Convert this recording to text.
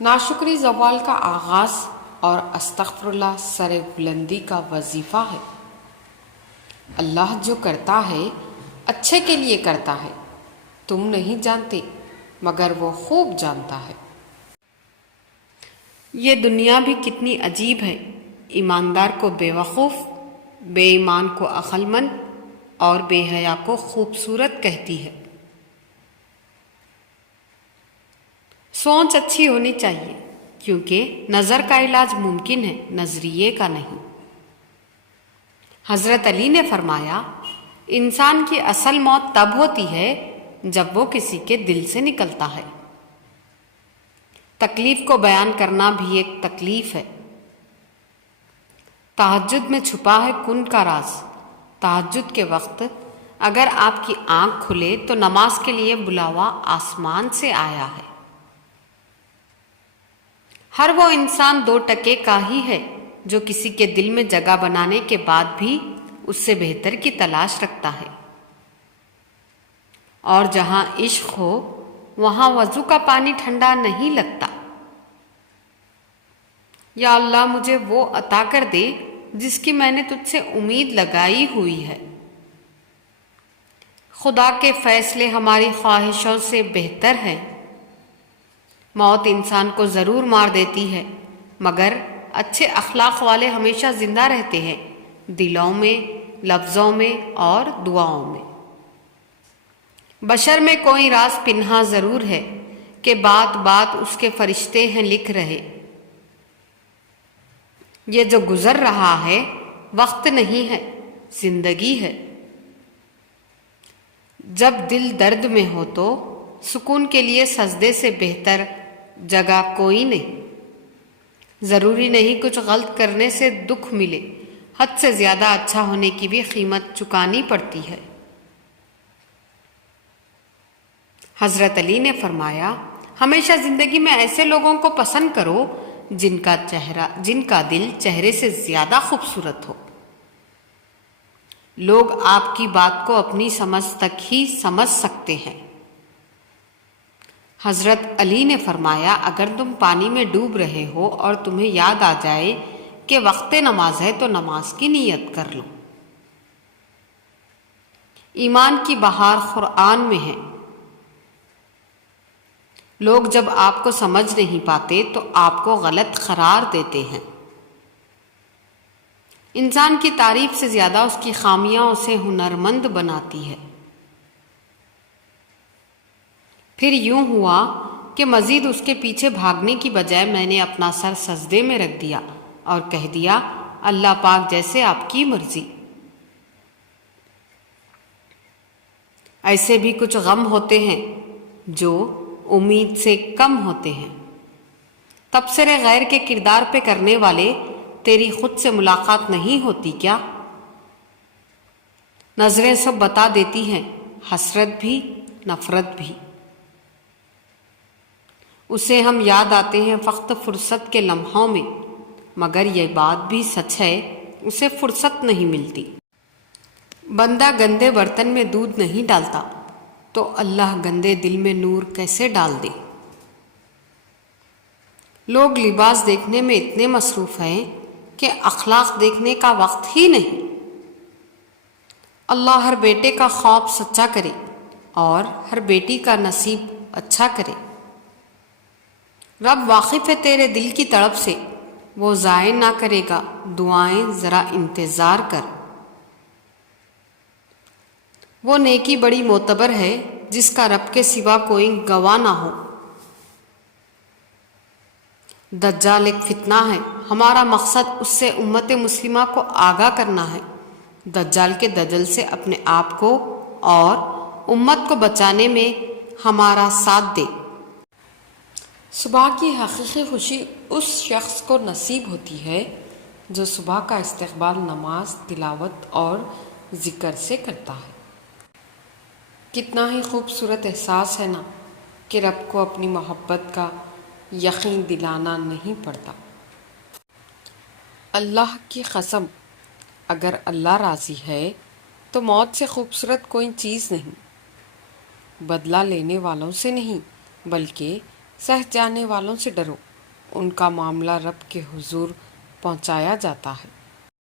ناشکری زوال کا آغاز اور استغفر اللہ سر بلندی کا وظیفہ ہے۔ اللہ جو کرتا ہے اچھے کے لیے کرتا ہے، تم نہیں جانتے مگر وہ خوب جانتا ہے۔ یہ دنیا بھی کتنی عجیب ہے، ایماندار کو بے وقوف، بے ایمان کو عقل مند اور بے حیا کو خوبصورت کہتی ہے۔ سوچ اچھی ہونی چاہیے، کیونکہ نظر کا علاج ممکن ہے، نظریے کا نہیں۔ حضرت علی نے فرمایا، انسان کی اصل موت تب ہوتی ہے جب وہ کسی کے دل سے نکلتا ہے۔ تکلیف کو بیان کرنا بھی ایک تکلیف ہے۔ تہجد میں چھپا ہے کن کا راز۔ تہجد کے وقت اگر آپ کی آنکھ کھلے تو نماز کے لیے بلاوا آسمان سے آیا ہے۔ ہر وہ انسان 2 کا ہی ہے جو کسی کے دل میں جگہ بنانے کے بعد بھی اس سے بہتر کی تلاش رکھتا ہے۔ اور جہاں عشق ہو وہاں وضو کا پانی ٹھنڈا نہیں لگتا۔ یا اللہ مجھے وہ عطا کر دے جس کی میں نے تجھ سے امید لگائی ہوئی ہے۔ خدا کے فیصلے ہماری خواہشوں سے بہتر ہیں۔ موت انسان کو ضرور مار دیتی ہے، مگر اچھے اخلاق والے ہمیشہ زندہ رہتے ہیں، دلوں میں، لفظوں میں اور دعاؤں میں۔ بشر میں کوئی راز پنہاں ضرور ہے کہ بات بات اس کے فرشتے ہیں لکھ رہے۔ یہ جو گزر رہا ہے وقت نہیں ہے، زندگی ہے۔ جب دل درد میں ہو تو سکون کے لیے سجدے سے بہتر جگہ کوئی نہیں۔ ضروری نہیں کچھ غلط کرنے سے دکھ ملے، حد سے زیادہ اچھا ہونے کی بھی قیمت چکانی پڑتی ہے۔ حضرت علی نے فرمایا، ہمیشہ زندگی میں ایسے لوگوں کو پسند کرو جن کا دل چہرے سے زیادہ خوبصورت ہو۔ لوگ آپ کی بات کو اپنی سمجھ تک ہی سمجھ سکتے ہیں۔ حضرت علی نے فرمایا، اگر تم پانی میں ڈوب رہے ہو اور تمہیں یاد آ جائے کہ وقت نماز ہے تو نماز کی نیت کر لو۔ ایمان کی بہار قرآن میں ہے۔ لوگ جب آپ کو سمجھ نہیں پاتے تو آپ کو غلط قرار دیتے ہیں۔ انسان کی تعریف سے زیادہ اس کی خامیاں اسے ہنرمند بناتی ہے۔ پھر یوں ہوا کہ مزید اس کے پیچھے بھاگنے کی بجائے میں نے اپنا سر سجدے میں رکھ دیا اور کہہ دیا، اللہ پاک جیسے آپ کی مرضی۔ ایسے بھی کچھ غم ہوتے ہیں جو امید سے کم ہوتے ہیں۔ تبصرے غیر کے کردار پہ کرنے والے، تیری خود سے ملاقات نہیں ہوتی کیا؟ نظریں سب بتا دیتی ہیں، حسرت بھی نفرت بھی۔ اسے ہم یاد آتے ہیں فقط فرصت کے لمحوں میں، مگر یہ بات بھی سچ ہے اسے فرصت نہیں ملتی۔ بندہ گندے برتن میں دودھ نہیں ڈالتا تو اللہ گندے دل میں نور کیسے ڈال دے؟ لوگ لباس دیکھنے میں اتنے مصروف ہیں کہ اخلاق دیکھنے کا وقت ہی نہیں۔ اللہ ہر بیٹے کا خواب سچا کرے اور ہر بیٹی کا نصیب اچھا کرے۔ رب واقف ہے تیرے دل کی تڑپ سے، وہ ضائع نہ کرے گا دعائیں، ذرا انتظار کر۔ وہ نیکی بڑی معتبر ہے جس کا رب کے سوا کوئی گواہ نہ ہو۔ دجال ایک فتنہ ہے، ہمارا مقصد اس سے امت مسلمہ کو آگاہ کرنا ہے۔ دجال کے دجل سے اپنے آپ کو اور امت کو بچانے میں ہمارا ساتھ دے۔ صبح کی حقیقی خوشی اس شخص کو نصیب ہوتی ہے جو صبح کا استقبال نماز، تلاوت اور ذکر سے کرتا ہے۔ کتنا ہی خوبصورت احساس ہے نا کہ رب کو اپنی محبت کا یقین دلانا نہیں پڑتا۔ اللہ کی قسم، اگر اللہ راضی ہے تو موت سے خوبصورت کوئی چیز نہیں۔ بدلہ لینے والوں سے نہیں، بلکہ سہ جانے والوں سے ڈرو، ان کا معاملہ رب کے حضور پہنچایا جاتا ہے۔